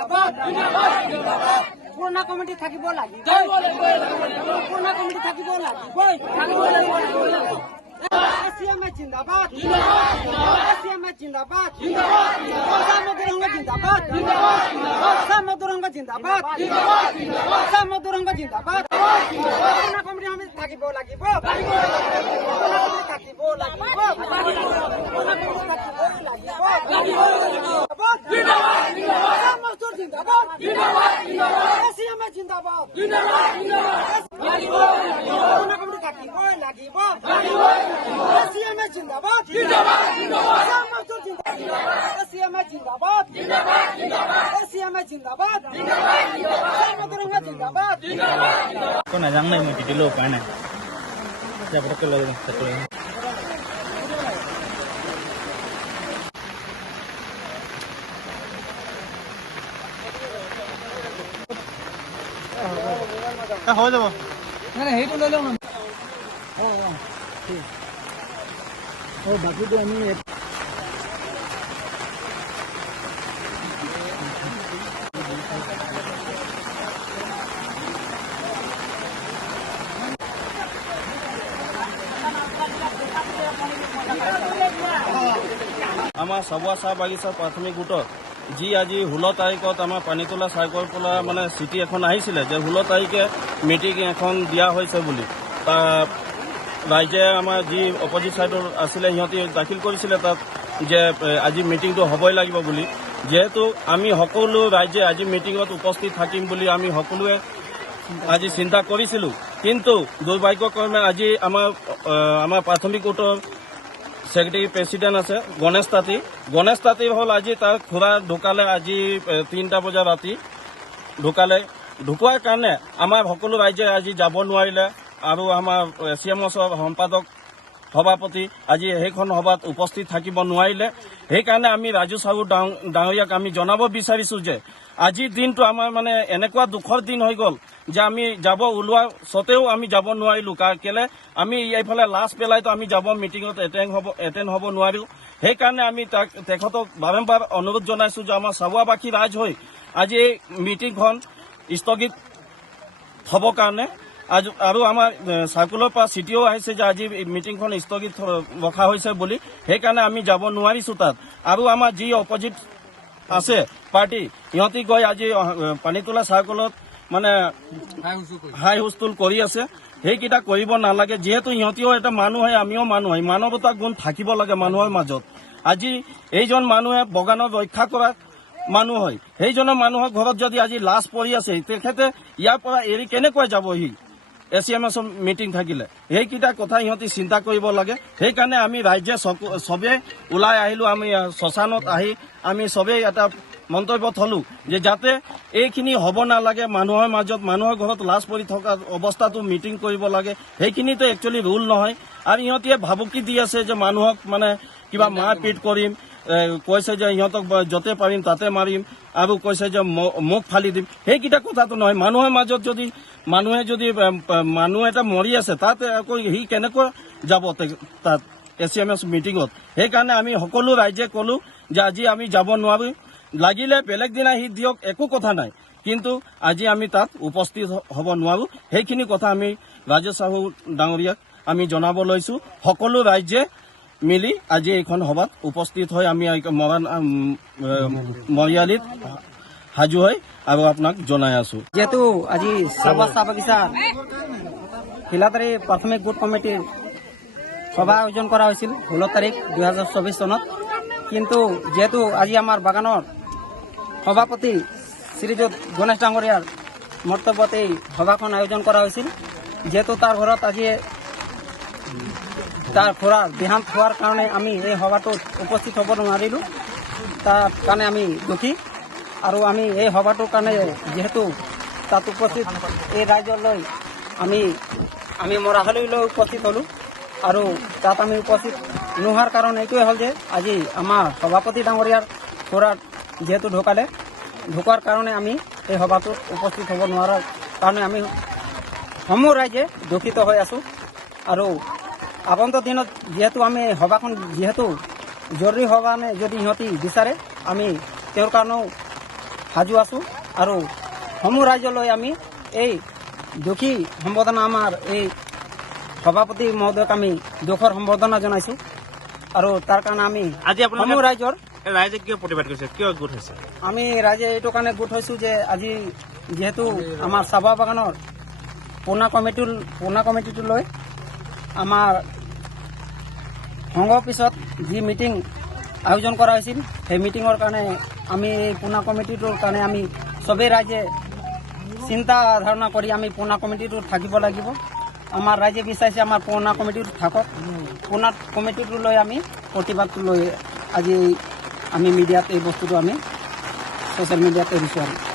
জিন্দাবাদ পুৰণা কমিটি থাকিব লাগিব পুৰণা কমিটি থাকিব লাগিব এছিএমএ জিন্দাবাদ এছিএমএ জিন্দাবাদ মধুৰঙ্গ জিন্দাবাদ মধুৰঙ্গ জিন্দাবাদ মধুৰঙ্গ জিন্দাবাদ পুৰণা কমিটি আমি থাকিব লাগিব থাকিব লাগিব জিন্দাবাদ এছিএমএ জিন্দাবাদ পুৰণা কমিটি থাকিবই লাগিব এছিএমএ জিন্দাবাদ এছিএমএ জিন্দাবাদ এছিএমএ জিন্দাবাদ মধুরঙ্গ জিন্দাবাদ ko na jang nai mo ti lo ka na ja pa ko lo ta ko ta ho jabo না না হেইটো লৈ লওঁ না ঠিক ও বাকিটো আমি আমাৰ চাবুৱা চাহ বাগিচা প্ৰাথমিক গোটত যি আজি 16 তাৰিখত আমাৰ পানীতোলা চাইকৰ পৰা মানে চিঠি এখন আহিছিলে যে 16 তাৰিখে মিটিং এখন দিয়া হৈছে বুলি ৰাইজে আমাৰ যি অপজিট চাইডৰ আছিলে সিহঁতি দাখিল কৰিছিলে তাত যে আজি মিটিংটো হ'বই লাগিব বুলি যেহেতু আমি সকলো ৰাইজে আজি মিটিঙত উপস্থিত থাকিম বুলি আমি সকলোৱে আজি চিন্তা কৰিছিলোঁ কিন্তু দুৰ্ভাগ্যক্ৰমে আজি আমাৰ প্ৰাথমিক গোটৰ সেক্ৰেটাৰি প্ৰেসিডেন্ট আছে গণেশ তাঁতী হল আজি তাৰ খুড়া ঢুকালে আজি 3টা বজা ৰাতি ঢুকোৱাৰ কাৰণে আমাৰ সকলো ৰাইজে আজি যাব নোৱাৰিলে আৰু আমাৰ এছিএমএছৰ সম্পাদক সভাপতি আজি সেইখন সভাত উপস্থিত থাকিব নোৱাৰিলে সেইকাৰণে আমি ৰাজু সাহু ডাঙৰীয়াক আমি জনাব বিচাৰিছো যে আজিৰ দিনটো আমাৰ মানে এনেকুৱা দুখৰ দিন হৈ গ'ল যে আমি যাব ওলোৱা সত্ত্বেও আমি যাব নোৱাৰিলো কেলে আমি এইফালে লাষ্ট পেলাইতো আমি যাব মিটিঙত এটেণ্ড হ'ব নোৱাৰিলো সেইকাৰণে আমি তেখেতক বাৰম্বাৰ অনুৰোধ জনাইছো যে আমাৰ চাবুৱাবাসী ৰাইজ হৈ আজি এই মিটিংখন স্থগিত হ'ব কাৰণে আৰু আমাৰ চাৰ্কুলৰ পৰা চিঠিও আহিছে যে আজি মিটিংখন স্থগিত ৰখা হৈছে বুলি সেইকাৰণে আমি যাব নোৱাৰিছো তাত আৰু আমাৰ যি অপজিট আছে পাৰ্টি সিহঁতি গৈ আজি পানীতোলা চাৰ্কুলত মানে হাই হুলস্থুল কৰি আছে সেইকেইটা কৰিব নালাগে যিহেতু সিহঁতিও এটা মানুহ হয় আমিও মানুহ হয় মানৱতা গুণ থাকিব লাগে মানুহৰ মাজত আজি এইজন মানুহে বগানৰ ৰক্ষা কৰা মানুহ হয় সেইজনৰ মানুহৰ ঘৰত যদি আজি লাশ পৰি আছে তেখেতে ইয়াৰ পৰা এৰি কেনেকৈ যাবহি এছিএমএছৰ মিটিং থাকিলে সেইকেইটা কথা সিহঁতি চিন্তা কৰিব লাগে সেইকাৰণে আমি ৰাইজে চবেই ওলাই আহিলোঁ আমি শ্মশানত আহি আমি চবেই এটা মন্তব্য থলোঁ যে যাতে এইখিনি হ'ব নালাগে মানুহৰ মাজত মানুহৰ ঘৰত লাশ পৰি থকা অৱস্থাটো মিটিং কৰিব লাগে সেইখিনিতো একচুৱেলি ৰুল নহয় আৰু ইহঁতিয়ে ভাবুকি দি আছে যে মানুহক মানে কিবা মাৰপিট কৰিম কৈছে যে ইহঁতক য'তে পাৰিম তাতে মাৰিম আৰু কৈছে যে মুখ ফালি দিম সেইকেইটা কথাটো নহয় মানুহৰ মাজত যদি মানুহ এটা মৰি আছে তাত আকৌ সি কেনেকৈ যাব তাত এছিএমএছ মিটিঙত সেইকাৰণে আমি সকলো ৰাইজে ক'লো যে আজি আমি যাব নোৱাৰো লাগিলে বেলেগ দিনা সি দিয়ক একো কথা নাই কিন্তু আজি আমি তাত উপস্থিত হ'ব নোৱাৰো সেইখিনি কথা আমি ৰাজু সাহু ডাঙৰীয়াক আমি জনাব লৈছো সকলো ৰাইজে মিলি আজি এইখন সভাত উপস্থিত হৈ আমি মৰিয়ালিত সাজু হৈ আৰু আপোনাক জনাই আছো যেহেতু আজি চাবুৱা চাহ বাগিচা হিলাতাৰী প্ৰাথমিক গোট কমিটিৰ সভা আয়োজন কৰা হৈছিল 16 তাৰিখ 2024 চনত কিন্তু যেহেতু আজি আমাৰ বাগানৰ সভাপতি শ্ৰীযুত গণেশ ডাঙৰীয়াৰ মন্তব্যত এই সভাখন আয়োজন কৰা হৈছিল যেহেতু তাৰ ঘৰত আজি তাৰ খুড়াৰ দেহান্ত হোৱাৰ কাৰণে আমি এই সভাটোত উপস্থিত হ'ব নোৱাৰিলোঁ তাৰ কাৰণে আমি দুখী আৰু আমি এই সভাটোৰ কাৰণে যেহেতু তাত উপস্থিত এই ৰাইজলৈ আমি মৰাহালীলৈ উপস্থিত হ'লোঁ আৰু তাত আমি উপস্থিত নোহোৱাৰ কাৰণ এইটোৱে হ'ল যে আজি আমাৰ সভাপতি ডাঙৰীয়াৰ খুড়াৰ যেহেতু ঢুকোৱাৰ কাৰণে আমি এই সভাটোত উপস্থিত হ'ব নোৱাৰাৰ কাৰণে আমি সমূহ ৰাইজে দুখিত হৈ আছোঁ আৰু আগন্তুক দিনত যেহেতু আমি সভাখন যেহেতু জৰুৰী সভানে যদি সিহঁতি বিচাৰে আমি তেওঁৰ কাৰণেও সাজু আছোঁ আৰু সমূহ ৰাইজলৈ আমি এই দুখী সম্বৰ্ধনা আমাৰ এই সভাপতি মহোদয়ক আমি দুখৰ সম্বৰ্ধনা জনাইছোঁ আৰু তাৰ কাৰণে আমি আজি সমূহ আপোনালোকে ৰাইজৰ ৰাইজে কিয় প্ৰতিবাদ কৰিছে, কিয় গোট হৈছে? আমি ৰাইজে এইটো কাৰণে গোট হৈছোঁ যে আজি যিহেতু আমাৰ চাহ বাগানৰ পুৰণা কমিটিটোলৈ আমাৰ সংঘৰ পিছত যি মিটিং আয়োজন কৰা হৈছিল সেই মিটিঙৰ কাৰণে আমি এই পুৰণা কমিটিটোৰ কাৰণে আমি চবেই ৰাইজে চিন্তা ধাৰণা কৰি আমি পুৰণা কমিটিটোত থাকিব লাগিব। আমাৰ ৰাইজে বিচাৰিছে আমাৰ পুৰণা কমিটিটো থাকক। পুৰণা কমিটিটোলৈ আমি প্ৰতিবাদটো লৈ আজি আমি মিডিয়াত এই বস্তুটো আমি ছ'চিয়েল মিডিয়াত এৰিছোঁ আৰু